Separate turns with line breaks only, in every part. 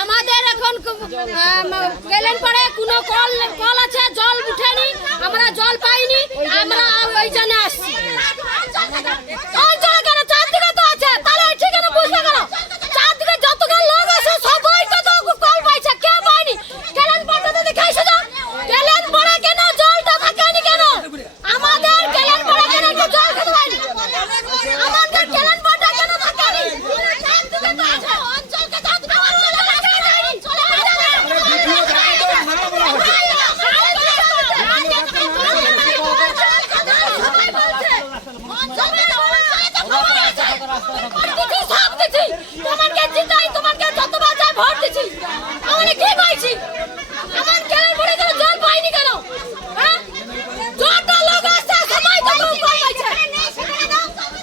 আমাদের এখন গেলেন পরে কোনো কল কল আছে জল উঠেনি আমরা জল পাইনি আমরা ওই জন্য আসছি অঞ্চলে কেন চারদিকে তো আছে তাহলে এই ঠিকানা বুঝতে গেল চারদিকে যতগুলো লোক আছে সবাই তো তো কল পাইছে কে পায়নি গেলেন পরে তো দেখাইছে না গেলেন পরে কেন জলটা থাকেনি কেন আমাদের গেলেন পরে কেন একটু জল খেতে পাইনি আমাদের গেলেন পরে কেন থাকেনি চারদিকে তো আছে অঞ্চলকে চারদিকে অঞ্চলে থাকেনি চলে তোমাকে জিতাই তোমাকে যতবার আমি কি পাইছি আমার কেন পড়ে গেল জল পাইনি কেন হ্যাঁ যত লোক আছে সবাই তো লোক পাইছে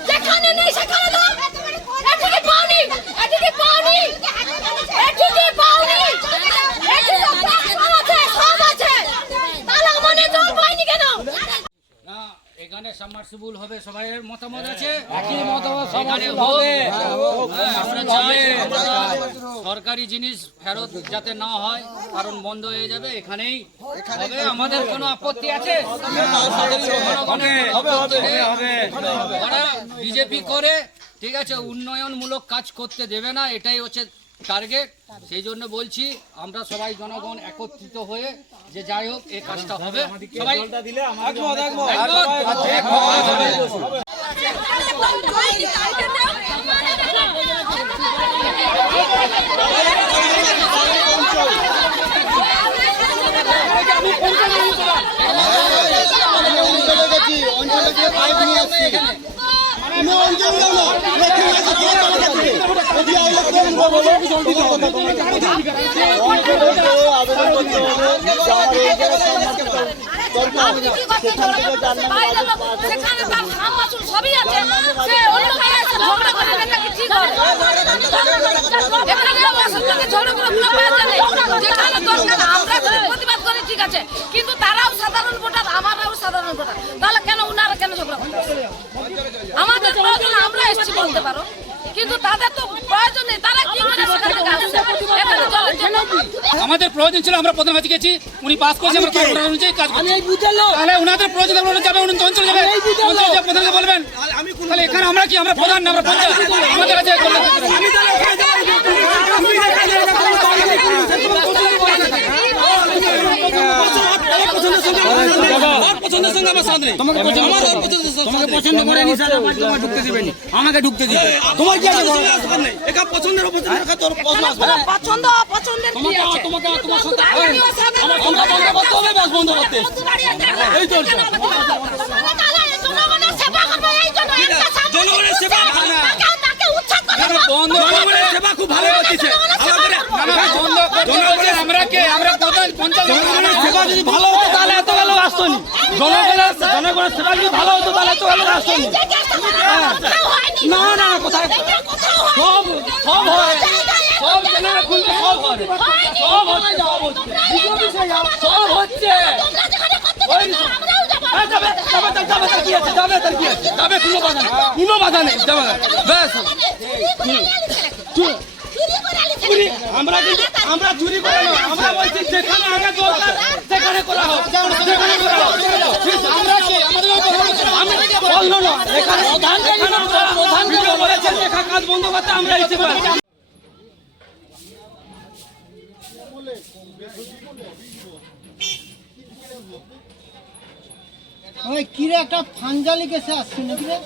যেখানে নেই সেখানে দাও এদিকে পাওনি এদিকে পাওনি এদিকে পাওনি এদিকে সব আছে সব আছে তাহলে মানে জল পাইনি কেন
না এখানে সাবমার্সিবল হবে সবাই মতামত আছে?
একই মতামত
এখানে
হবে।
হ্যাঁ, আমরা চাই সরকারি জিনিস ফেরত যাতে না হয় কারণ বন্ধ হয়ে যাবে এখানেই হবে। আমাদের কোনো আপত্তি আছে? বিজেপি করে ঠিক আছে উন্নয়নমূলক কাজ করতে দেবে না এটাই হচ্ছে টার্গেট সেই জন্য বলছি আমরা সবাই জনগণ একত্রিত হয়ে যে যাই হোক এই কাজটা হবে। সবাই।
অঞ্চলে গিয়ে পাইপ নিয়ে আসছি। অঞ্চল
প্রতিবাদ করি ঠিক আছে কিন্তু তারাও সাধারণ ভোটার আমারাও সাধারণ ভোটার তাহলে কেন উনারা কেন ঝগড়া করে আমাদের আমরা এসছি বলতে পারো কিন্তু তাদের তো প্রয়োজন নেই তারা কি করে সেখান থেকে আসছে এখানে জলের জন্য
আমাদের প্রয়োজন ছিল আমরা প্রধান কাছে গেছি। উনি পাস করেছে আমরা তার অনুযায়ী কাজ করছি। তাহলে ওনাদের প্রয়োজন আমরা যাবে উনি অঞ্চল যাবে। প্রধানকে বলবেন? তাহলে এখানে আমরা কি আমরা প্রধান না আমরা পঞ্চায়েত? আমাদের কাছে
তোমাকে পছন্দ করে নি স্যার আমার তোমার ঢুকতে দিবেনি আমাকে ঢুকতে দিবে তোমার কি আছে
একা পছন্দের তোর প্রশ্ন আসবে
পছন্দ অপছন্দের কি আছে?
তোমাকে তোমার সাথে আমার সংখ্যা বন্ধ করতে হবে ব্যাস বন্ধ করতে। এই
জনগণের সেবা করব এই জন্য
জনগণের সেবা
তাকে- তাকে উচ্ছেদ করে দেবো।
বন্ধ
জনগণের সেবা খুব ভালো
বন্ধ আমরা কে আমরা
জনগণের সেবা যদি ভালো হতো তাহলে এত গেল আসতো নি জনগণের সেবা যদি ভালো হতো তাহলে এত গেল আসতো নি
এই জায়গায় সবার কোথাও হয়নি।
না না কোথায়? সব সব হয় সব চ্যানেলে সব হয় সব হচ্ছে। সব হচ্ছে। হ্যাঁ, যাবে। কোনো বাধা নেই। কোনো বাধা নেই। যাবে ব্যাস। আমরা কিন্তু আমরা চুরি করে না আমরা বলছি যেখানে আগে দরকার সেখানে করা হোক। সেখানে করা হোক। আমরা কি আমাদের আমি বলল না এখানে প্রধান প্রধান বলেছেন লেখা কাজ বন্ধ করতে আমরা এসে পারছি
কিরে একটা ফাঞ্জালি কেসে আসছে নাকি রে?